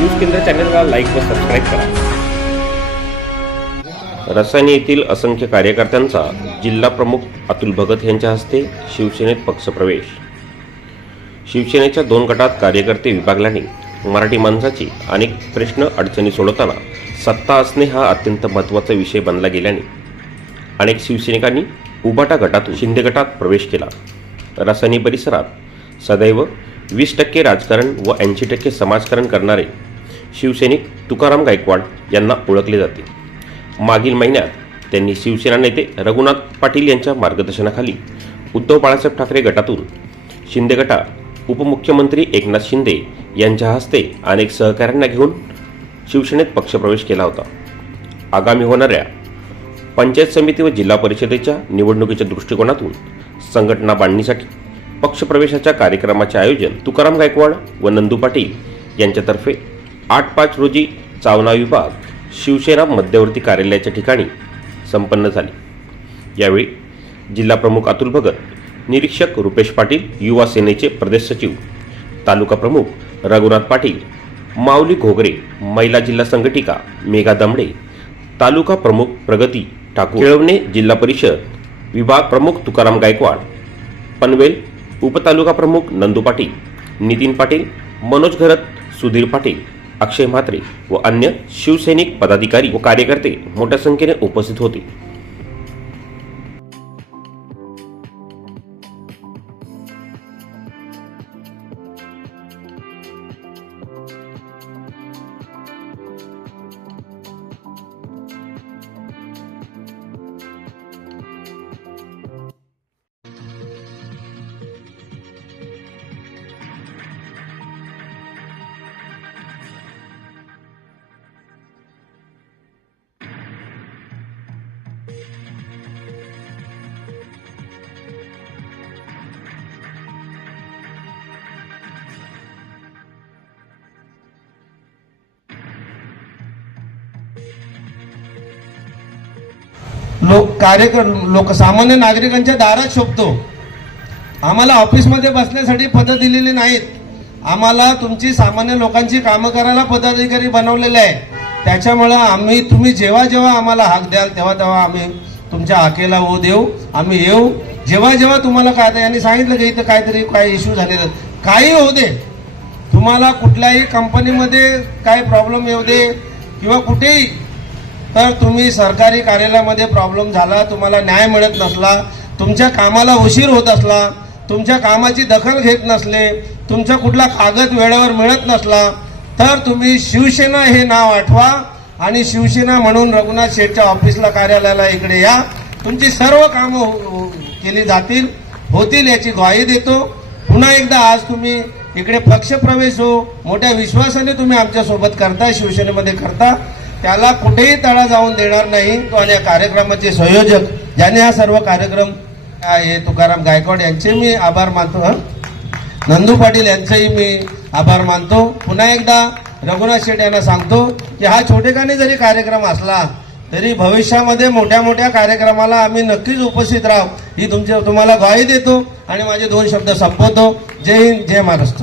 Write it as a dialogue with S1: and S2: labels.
S1: News केंद्र चॅनलला like व सबस्क्राईब करा. रसायनी येथील असंख्य कार्यकर्त्यांचा जिल्हा प्रमुख अतुल भगत यांच्या हस्ते शिवसेनेत पक्षप्रवेश. शिवसेनेच्या दोन गटात कार्यकर्ते विभागल्याने मराठी माणसाची अनेक प्रश्न अडचणी सोडवताना सत्ता असणे हा अत्यंत महत्त्वाचा विषय बनला गेल्याने अनेक शिवसैनिकांनी उबाटा गटातून शिंदे गटात प्रवेश केला. रसायनी परिसरात सदैव वीस टक्के राजकारण व ऐंशी टक्के समाजकारण करणारे शिवसैनिक तुकाराम गायकवाड यांना ओळखले जाते. मागील महिन्यात त्यांनी शिवसेना नेते रघुनाथ पाटील यांच्या मार्गदर्शनाखाली उद्धव बाळासाहेब ठाकरे गटातून शिंदे गटा उपमुख्यमंत्री एकनाथ शिंदे यांच्या हस्ते अनेक सहकाऱ्यांना घेऊन शिवसेनेत पक्षप्रवेश केला होता. आगामी होणाऱ्या पंचायत समिती व जिल्हा परिषदेच्या निवडणुकीच्या दृष्टिकोनातून संघटना बांधणीसाठी पक्षप्रवेशाच्या कार्यक्रमाचे आयोजन तुकाराम गायकवाड व नंदू पाटील यांच्यातर्फे आठ पाच रोजी चावना विभाग शिवसेना मध्यवर्ती कार्यालयाच्या ठिकाणी संपन्न झाले. यावेळी जिल्हा प्रमुख अतुल भगत निरीक्षक रुपेश पाटील युवा सेनेचे प्रदेश सचिव तालुका प्रमुख रघुनाथ पाटील माऊली घोगरे महिला जिल्हा संघटिका मेघा दमडे तालुका प्रमुख प्रगती ठाकूर केळवणे जिल्हा परिषद विभाग प्रमुख तुकाराम गायकवाड पनवेल उपतालुका प्रमुख नंदू पाटील नितीन पाटील मनोज घरत सुधीर पाटील अक्षय म्हात्रे व अन्य शिवसैनिक पदाधिकारी व कार्यकर्ते मोठ्या संख्येने उपस्थित होते.
S2: लोक कार्यक्रम लोक सामान्य नागरिकांच्या दारात शोभतो. आम्हाला ऑफिसमध्ये बसण्यासाठी पदं दिलेली नाहीत. आम्हाला तुमची सामान्य लोकांची कामं करायला पदाधिकारी बनवलेले आहे त्याच्यामुळं आम्ही तुम्ही जेव्हा जेव्हा आम्हाला हाक द्याल तेव्हा तेव्हा आम्ही तुमच्या हाकेला हो देऊ आम्ही येऊ. जेव्हा जेव्हा तुम्हाला काय यांनी सांगितलं की इथं काहीतरी काय इश्यू झालेलं काही होऊ दे. तुम्हाला कुठल्याही कंपनीमध्ये काय प्रॉब्लेम येऊ दे किंवा कुठेही तर तुम्ही सरकारी कार्यालयामध्ये प्रॉब्लेम झाला तुम्हाला न्याय मिळत नसला तुमच्या कामाला उशीर होत असला तुमच्या कामाची दखल घेत नसले तुमचा कुठला कागद वेळेवर मिळत नसला तर तुम्ही शिवसेना हे नाव आठवा आणि शिवसेना म्हणून रघुनाथ शेठच्या ऑफिसला कार्यालयाला इकडे या. तुमची सर्व कामं हो, हो- केली जातील होतील याची ग्वाही देतो. पुन्हा एकदा आज तुम्ही इकडे पक्षप्रवेश हो. मोठ्या विश्वासाने तुम्ही आमच्यासोबत करता शिवसेनेमध्ये करता. त्याला कुठेही तळा जाऊन देणार नाही. तो आणि या कार्यक्रमाचे संयोजक ज्याने हा सर्व कार्यक्रम आहे हे तुकाराम गायकवाड यांचे मी आभार मानतो नंदू पाटील यांचेही मी आभार मानतो. पुन्हा एकदा रघुनाथ शेठ यांना सांगतो की हा छोटेखानी जरी कार्यक्रम असला तरी भविष्यामध्ये मोठ्या मोठ्या कार्यक्रमाला आम्ही नक्कीच उपस्थित राहू. ही तुमच्या तुम्हाला ग्वाही देतो आणि माझे दोन शब्द संपवतो. जय हिंद जय महाराष्ट्र.